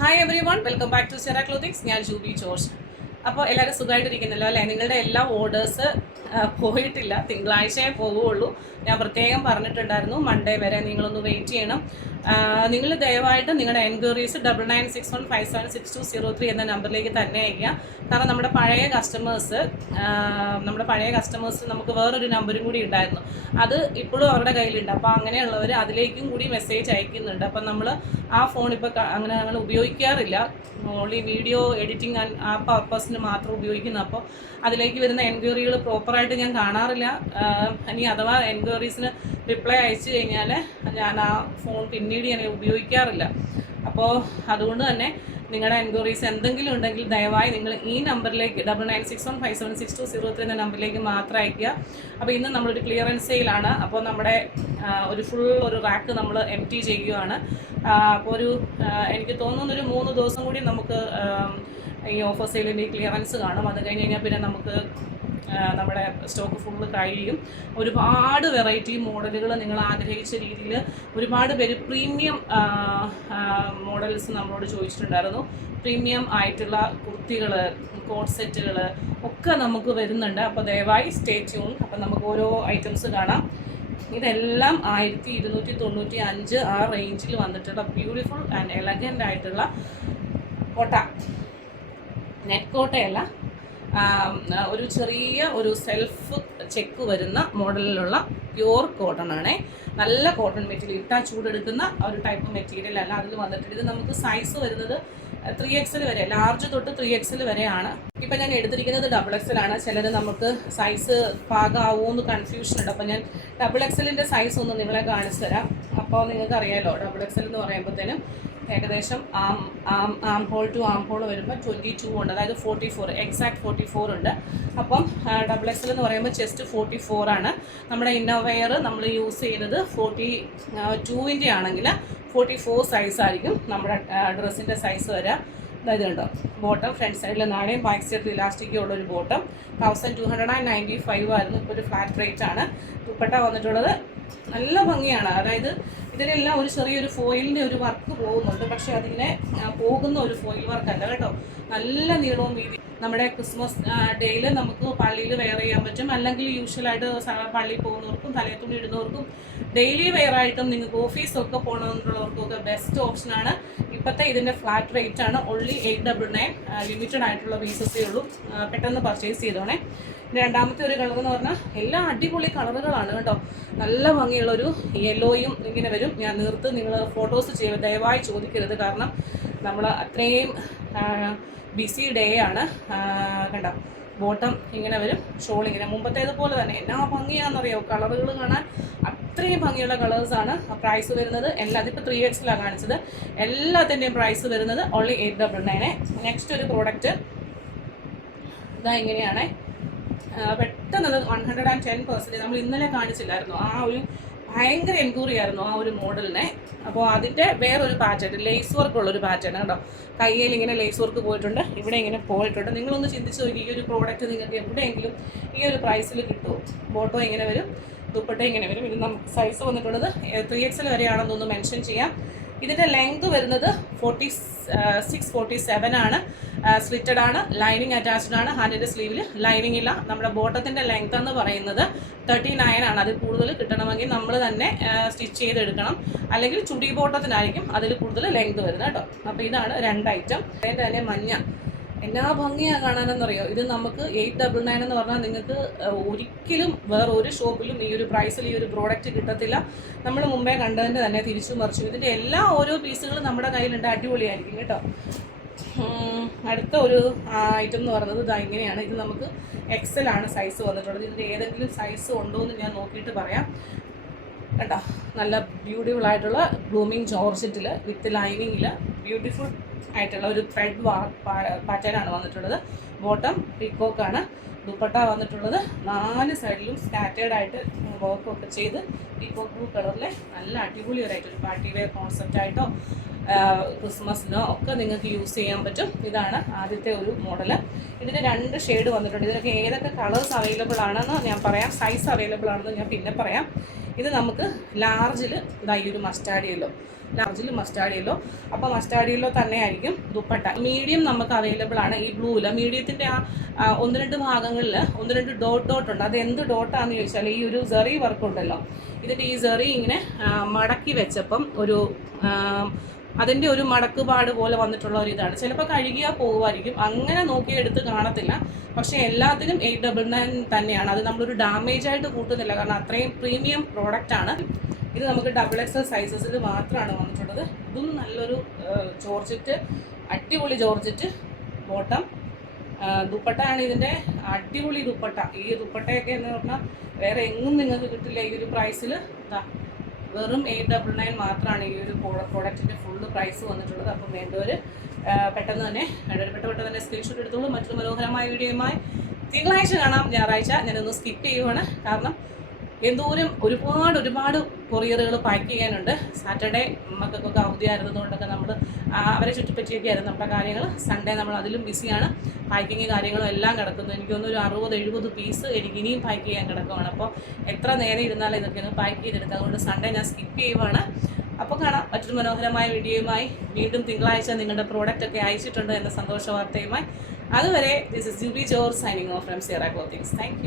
Hi everyone welcome back to Sera clothings ഞാൻ Jubi George. അപ്പോൾ എല്ലാവരും സുഖമായിട്ടിരിക്കുന്നല്ലോ അല്ലേ? നിങ്ങളുടെ എല്ലാ ഓർഡേഴ്സ് പോയിട്ടില്ല. തിങ്കളാഴ്ചയെ പോവുകയുള്ളൂ. ഞാൻ പ്രത്യേകം പറഞ്ഞിട്ടുണ്ടായിരുന്നു മൺഡേ വരെ നിങ്ങളൊന്ന് വെയിറ്റ് ചെയ്യണം. നിങ്ങൾ ദയവായിട്ട് നിങ്ങളുടെ enquiries double nine six one five seven six two zero three എന്ന നമ്പറിലേക്ക് തന്നെ അയക്കുക കാരണം നമ്മുടെ പഴയ കസ്റ്റമേഴ്സ് നമ്മുടെ പഴയ കസ്റ്റമേഴ്സ് നമുക്ക് വേറൊരു നമ്പറും കൂടി ഉണ്ടായിരുന്നു. അത് ഇപ്പോഴും അവരുടെ കയ്യിലുണ്ട്. അപ്പോൾ അങ്ങനെയുള്ളവർ അതിലേക്കും കൂടി മെസ്സേജ് അയക്കുന്നുണ്ട്. അപ്പം നമ്മൾ ആ ഫോൺ ഇപ്പോൾ അങ്ങനെ ഞങ്ങൾ ഉപയോഗിക്കാറില്ല. ഓൺലി വീഡിയോ എഡിറ്റിംഗ് ആ പർപ്പസിന് മാത്രം ഉപയോഗിക്കുന്നു. അപ്പോൾ അതിലേക്ക് വരുന്ന എൻക്വയറികൾ പ്രോപ്പറായിട്ട് ഞാൻ കാണാറില്ല. ഇനി അഥവാ എൻക്വയറീസിന് റിപ്ലൈ അയച്ചു കഴിഞ്ഞാൽ ഞാൻ ആ ഫോൺ പിന്നീട് ഞാൻ ഉപയോഗിക്കാറില്ല. അപ്പോൾ അതുകൊണ്ട് തന്നെ നിങ്ങളുടെ എൻക്വയറീസ് എന്തെങ്കിലും ഉണ്ടെങ്കിൽ ദയവായി നിങ്ങൾ ഈ നമ്പറിലേക്ക് double nine six one five seven six two zero three എന്ന നമ്പറിലേക്ക് മാത്രം അയക്കുക അപ്പോൾ ഇന്ന് നമ്മളൊരു ക്ലിയറൻസ് സെയിലാണ് അപ്പോൾ നമ്മുടെ ഒരു ഫുൾ ഒരു റാക്ക് നമ്മൾ എം ടി ചെയ്യുകയാണ് അപ്പോൾ ഒരു എനിക്ക് തോന്നുന്നു ഒരു മൂന്ന് ദിവസം കൂടി നമുക്ക് ഈ ഓഫർ സെയിലിന്റെ ഈ ക്ലിയറൻസ് കാണും. അത് കഴിഞ്ഞ് കഴിഞ്ഞാൽ പിന്നെ നമുക്ക് നമ്മുടെ സ്റ്റോക്ക് ഫുള്ള് കഴിയും. ഒരുപാട് വെറൈറ്റി മോഡലുകൾ നിങ്ങൾ ആഗ്രഹിച്ച രീതിയിൽ ഒരുപാട് പേര് പ്രീമിയം മോഡൽസ് നമ്മളോട് ചോദിച്ചിട്ടുണ്ടായിരുന്നു. പ്രീമിയം ആയിട്ടുള്ള കുർത്തികൾ കോട്ട് സെറ്റുകൾ ഒക്കെ നമുക്ക് വരുന്നുണ്ട്. അപ്പോൾ ദയവായി സ്റ്റേ ട്യൂൺ അപ്പം നമുക്ക് ഓരോ ഐറ്റംസ് കാണാം. ഇതെല്ലാം ആയിരത്തി ഇരുന്നൂറ്റി തൊണ്ണൂറ്റി അഞ്ച് ആ റേഞ്ചിൽ വന്നിട്ടുള്ള ബ്യൂട്ടിഫുൾ ആൻഡ് എലഗന്റ് ആയിട്ടുള്ള കോട്ട. നെറ്റ് കോട്ടയല്ല ഒരു ചെറിയ ഒരു സെൽഫ് ചെക്ക് വരുന്ന മോഡലിലുള്ള പ്യുവർ കോട്ടൺ ആണ്. നല്ല കോട്ടൺ മെറ്റീരിയൽ ഇട്ടാ ചൂടെടുക്കുന്ന ഒരു ടൈപ്പ് മെറ്റീരിയൽ അല്ല. അതിൽ വന്നിട്ടുണ്ട്. ഇത് നമുക്ക് സൈസ് വരുന്നത് ത്രീ എക്സൽ വരെ ലാർജ് തൊട്ട് ത്രീ എക്സൽ വരെയാണ്. ഇപ്പം ഞാൻ എടുത്തിരിക്കുന്നത് ഡബിൾ എക്സൽ ആണ്. ചിലർ നമുക്ക് സൈസ് പാകമാവുമോ എന്ന് കൺഫ്യൂഷൻ ഉണ്ട്. അപ്പം ഞാൻ ഡബിൾ എക്സലിന്റെ സൈസ് ഒന്ന് നിങ്ങളെ കാണിച്ചു തരാം. അപ്പോൾ നിങ്ങൾക്ക് അറിയാമല്ലോ ഡബിൾ എക്സൽ എന്ന് പറയുമ്പോഴത്തേനും ഏകദേശം arm arm armhole to armhole വരുമ്പോൾ ട്വന്റി ടു ഉണ്ട്. അതായത് forty four exact forty four ഉണ്ട് അപ്പം ഡബിൾ എക്സൽ എന്ന് പറയുമ്പോൾ ചെസ്റ്റ് ഫോർട്ടി ഫോർ ആണ്. നമ്മുടെ ഇന്നോവെയർ നമ്മൾ യൂസ് ചെയ്യുന്നത് ഫോർട്ടി ടൂവിന്റെ ആണെങ്കിൽ ഫോർട്ടി ഫോർ സൈസ് ആയിരിക്കും നമ്മുടെ ഡ്രസ്സിന്റെ സൈസ് വരിക. അതായത് കണ്ടോ ബോട്ടം ഫ്രണ്ട് സൈഡിൽ നാണയം ബാക്ക് സൈഡിൽ ഇലാസ്റ്റിക്കും ഉള്ള ഒരു bottom thousand two hundred and ninety five ആയിരുന്നു ഇപ്പോൾ ഒരു ഫ്ലാറ്റ് റേറ്റ് ആണ്. ദുപ്പട്ട വന്നിട്ടുള്ളത് നല്ല ഭംഗിയാണ്. അതായത് ഇതിനെല്ലാം ഒരു ചെറിയൊരു ഫോയിലിന്റെ ഒരു വർക്ക് പോകുന്നുണ്ട്. പക്ഷേ അതിങ്ങനെ പോകുന്ന ഒരു ഫോയിൽ വർക്ക് അല്ല കേട്ടോ. നല്ല നീളവും വീതി നമ്മുടെ ക്രിസ്മസ് ഡേയിൽ നമുക്ക് പള്ളിയിൽ വെയർ ചെയ്യാൻ പറ്റും. അല്ലെങ്കിൽ യൂഷ്വലായിട്ട് പള്ളിയിൽ പോകുന്നവർക്കും തലയത്തുണി ഇടുന്നവർക്കും ഡെയിലി വെയർ ആയിട്ടും നിങ്ങൾക്ക് ഓഫീസൊക്കെ പോകണമെന്നുള്ളവർക്കും ഒക്കെ ബെസ്റ്റ് ഓപ്ഷനാണ് ഇപ്പോഴത്തെ ഇതിന്റെ ഫ്ലാറ്റ് റേറ്റ് ആണ് only eight double nine limited ആയിട്ടുള്ള പീസസേ ഉള്ളൂ. പെട്ടെന്ന് പർച്ചേസ് ചെയ്തോണേ. ഇനി രണ്ടാമത്തെ ഒരു കളർ എന്ന് പറഞ്ഞാൽ എല്ലാ അടിപൊളി കളറുകളാണ് കേട്ടോ. നല്ല ഭംഗിയുള്ളൊരു യെല്ലോയും ഇങ്ങനെ വരും. ഞാൻ നിർത്ത് നിങ്ങൾ ഫോട്ടോസ് ചെയ്ത് ദയവായി ചോദിക്കരുത്. കാരണം നമ്മൾ അത്രയും ബിസി ഡേ ആണ് കണ്ടോ. ബോട്ടം ഇങ്ങനെ വരും ഷോൾ ഇങ്ങനെ. മുമ്പത്തേതുപോലെ തന്നെ എന്നാ ഭംഗിയാണെന്നറിയോ? കളറുകൾ കാണാൻ അത്രയും ഭംഗിയുള്ള കളേഴ്സാണ് പ്രൈസ് വരുന്നത്. എല്ലാ അതിപ്പോൾ ത്രീ എക്സിലാണ് കാണിച്ചത്. എല്ലാത്തിന്റെയും പ്രൈസ് വരുന്നത് ഓൺലി എയ്റ്റ് ഡബിൾ നയനെ നെക്സ്റ്റ് ഒരു പ്രോഡക്റ്റ് ഇതാ ഇങ്ങനെയാണ്. പെട്ടെന്ന് one hundred and ten percentage നമ്മൾ ഇന്നലെ കാണിച്ചില്ലായിരുന്നു. ആ ഒരു ഭയങ്കര എൻക്വയറി ആയിരുന്നു ആ ഒരു മോഡലിനെ. അപ്പോൾ അതിന്റെ വേറൊരു പാറ്റേൺ ലേസ് വർക്ക് ഉള്ളൊരു പാറ്റേൺ കേട്ടോ. കയ്യിൽ ഇങ്ങനെ ലേസ് വർക്ക് പോയിട്ടുണ്ട് ഇവിടെ ഇങ്ങനെ പോയിട്ടുണ്ട്. നിങ്ങളൊന്ന് ചിന്തിച്ച് നോക്കി ഈ ഒരു പ്രോഡക്റ്റ് നിങ്ങൾക്ക് എവിടെയെങ്കിലും ഈ ഒരു പ്രൈസിൽ കിട്ടുമോ ബോട്ടോ ഇങ്ങനെ വരും ദുപ്പട്ട ഇങ്ങനെ വരും. ഇത് നമുക്ക് സൈസ് വന്നിട്ടുള്ളത് ത്രീ എക്സൽ വരെയാണെന്നൊന്ന് മെൻഷൻ ചെയ്യാം. ഇതിന്റെ ലെങ്ത് വരുന്നത് ഫോർട്ടി സിക്സ് ഫോർട്ടി സെവൻ ആണ്. സ്ലിറ്റഡ് ആണ് ലൈനിങ് അറ്റാച്ച്ഡ് ആണ്. ഹാൻഡിന്റെ സ്ലീവിൽ ലൈനിങ് ഇല്ല. നമ്മുടെ ബോട്ടത്തിന്റെ ലെങ്ത് എന്ന് പറയുന്നത് തേർട്ടി നയൻ ആണ്. അതിൽ കൂടുതൽ കിട്ടണമെങ്കിൽ നമ്മൾ തന്നെ സ്റ്റിച്ച് ചെയ്തെടുക്കണം. അല്ലെങ്കിൽ ചുടി ബോട്ടത്തിനായിരിക്കും അതിൽ കൂടുതൽ ലെങ്ത് വരുന്നത് കേട്ടോ. അപ്പോൾ ഇതാണ് രണ്ട് ഐറ്റം അതിന്റെ തന്നെ മഞ്ഞ. എന്നാ ഭംഗിയാണ് കാണാനെന്നറിയോ? ഇത് നമുക്ക് എയ്റ്റ് ഡബിൾ നയൻ എന്ന് പറഞ്ഞാൽ നിങ്ങൾക്ക് ഒരിക്കലും വേറെ ഒരു ഷോപ്പിലും ഈ ഒരു പ്രൈസിൽ ഈ ഒരു പ്രോഡക്റ്റ് കിട്ടത്തില്ല. നമ്മൾ മുമ്പേ കണ്ടതിന്റെ തന്നെ തിരിച്ചു മറിച്ചു. ഇതിന്റെ എല്ലാ ഓരോ പീസുകളും നമ്മുടെ കയ്യിലുണ്ട്. അടിപൊളിയായിരിക്കും കേട്ടോ. അടുത്ത ഒരു ഐറ്റം എന്ന് പറയുന്നത് ഇതാ ഇങ്ങനെയാണ്. ഇത് നമുക്ക് എക്സൽ ആണ് സൈസ് വന്നിട്ടുള്ളത്. ഇതിന്റെ ഏതെങ്കിലും സൈസ് ഉണ്ടോ എന്ന് ഞാൻ നോക്കിയിട്ട് പറയാം. കേട്ടോ നല്ല ബ്യൂട്ടിഫുൾ ആയിട്ടുള്ള ബ്ലൂമിങ് ജോർജറ്റിൽ വിത്ത് ലൈനിങ്ങിൽ ബ്യൂട്ടിഫുൾ ആയിട്ടുള്ള ഒരു ത്രെഡ് പാറ്റേണാണ് വന്നിട്ടുള്ളത്. ബോട്ടം പീക്കോക്കാണ് ദുപ്പട്ട വന്നിട്ടുള്ളത്. നാല് സൈഡിലും സ്കാറ്റേഡ് ആയിട്ട് വർക്കൊക്കെ ചെയ്ത് പീക്കോക്ക് ബ്ലൂ കളറിൽ നല്ല അടിപൊളിയായിട്ട് ഒരു പാർട്ടി വെയർ കോൺസെപ്റ്റ് ആയിട്ടോ ക്രിസ്മസിനോ ഒക്കെ നിങ്ങൾക്ക് യൂസ് ചെയ്യാൻ പറ്റും. ഇതാണ് ആദ്യത്തെ ഒരു മോഡൽ ഇതിന് രണ്ട് ഷെയ്ഡ് വന്നിട്ടുണ്ട്. ഇതിനൊക്കെ ഏതൊക്കെ കളേഴ്സ് അവൈലബിൾ ആണെന്ന് ഞാൻ പറയാം. സൈസ് അവൈലബിൾ ആണെന്ന് ഞാൻ പിന്നെ പറയാം. ഇത് നമുക്ക് ലാർജിൽ ഇതാ ഈ ഒരു മസ്റ്റാർഡ് യെല്ലോ ലാർജിൽ മസ്റ്റാർഡ് യെല്ലോ അപ്പോൾ മസ്റ്റാർഡ് തന്നെ ആയിരിക്കും ദുപ്പട്ട. മീഡിയം നമുക്ക് അവൈലബിൾ ആണ് ഈ ബ്ലൂവിൽ മീഡിയത്തിന്റെ ആ ഒന്ന് രണ്ട് ഭാഗങ്ങളിൽ ഒന്ന് രണ്ട് ഡോട്ട് ഡോട്ട് ഉണ്ട്. അത് എന്ത് ഡോട്ടാന്ന് ചോദിച്ചാൽ ഈ ഒരു സെറി വർക്ക് ഉണ്ടല്ലോ. ഇതിന്റെ ഈ സെറി ഇങ്ങനെ മടക്കി വെച്ചപ്പം ഒരു അതിന്റെ ഒരു മടക്കുപാട് പോലെ വന്നിട്ടുള്ള ഒരു ഇതാണ്. ചിലപ്പോൾ കഴുകിയാൽ പോകുമായിരിക്കും അങ്ങനെ നോക്കിയെടുത്ത് കാണത്തില്ല. പക്ഷേ എല്ലാത്തിനും എയ്റ്റ് ഡബിൾ നയൻ തന്നെയാണ്. അത് നമ്മളൊരു ഡാമേജ് ആയിട്ട് കൂട്ടുന്നില്ല. കാരണം അത്രയും പ്രീമിയം പ്രോഡക്റ്റ് ആണ്. ഇത് നമുക്ക് ഡബിൾ എക്സൽ സൈസസിൽ മാത്രമാണ് വന്നിട്ടുള്ളത്. ഇതും നല്ലൊരു ജോർജറ്റ് അടിപൊളി ജോർജറ്റ് ബോട്ടം. ദുപ്പട്ടയാണ് ഇതിന്റെ അടിപൊളി ദുപ്പട്ട. ഈ ദുപ്പട്ടയൊക്കെ എന്ന് പറഞ്ഞാൽ വേറെ എങ്ങും നിങ്ങൾക്ക് കിട്ടില്ല ഈ ഒരു പ്രൈസിൽ ഇതാ വെറും എയ്റ്റ് ഡബിൾ നയൻ മാത്രമാണ് ഈ ഒരു പ്രോഡക്റ്റിന്റെ ഫുള്ള് പ്രൈസ് വന്നിട്ടുള്ളത്. അപ്പം വേണ്ടവർ പെട്ടെന്ന് തന്നെ പെട്ടെന്ന് പെട്ടെന്ന് തന്നെ സ്ക്രീൻഷോട്ട് എടുത്തോളൂ. മറ്റൊരു മനോഹരമായ വീഡിയോയുമായി തിങ്കളാഴ്ച കാണാം. ഞായറാഴ്ച ഞാനൊന്ന് സ്കിപ്പ് ചെയ്യുവാണ്. കാരണം എന്തോരം ഒരുപാട് ഒരുപാട് കൊറിയറുകൾ പാക്ക് ചെയ്യാനുണ്ട്. സാറ്റർഡേ മക്കൾക്കൊക്കെ അവധിയായിരുന്നതുകൊണ്ടൊക്കെ നമ്മൾ അവരെ ചുറ്റിപ്പറ്റിയൊക്കെ ആയിരുന്നു നമ്മുടെ കാര്യങ്ങൾ സൺഡേ നമ്മൾ അതിലും ബിസിയാണ്. പാക്കിങ് കാര്യങ്ങളും എല്ലാം കിടക്കുന്നു. എനിക്ക് തോന്നുന്നു ഒരു അറുപത് എഴുപത് പീസ് എനിക്ക് ഇനിയും പാക്ക് ചെയ്യാൻ കിടക്കുവാണ്. അപ്പോൾ എത്ര നേരം ഇരുന്നാലും ഇതൊക്കെ ഒന്ന് പാക്ക് ചെയ്തെടുക്കുക. അതുകൊണ്ട് സൺഡേ ഞാൻ സ്കിപ്പ് ചെയ്യുവാണ്. അപ്പോൾ കാണാം. മറ്റൊരു മനോഹരമായ വീഡിയോയുമായി വീണ്ടും തിങ്കളാഴ്ച നിങ്ങളുടെ പ്രോഡക്റ്റ് ഒക്കെ അയച്ചിട്ടുണ്ട് എന്ന സന്തോഷ വാർത്തയുമായി. അതുവരെ this is Jubi George signing off from Sierra clothings thank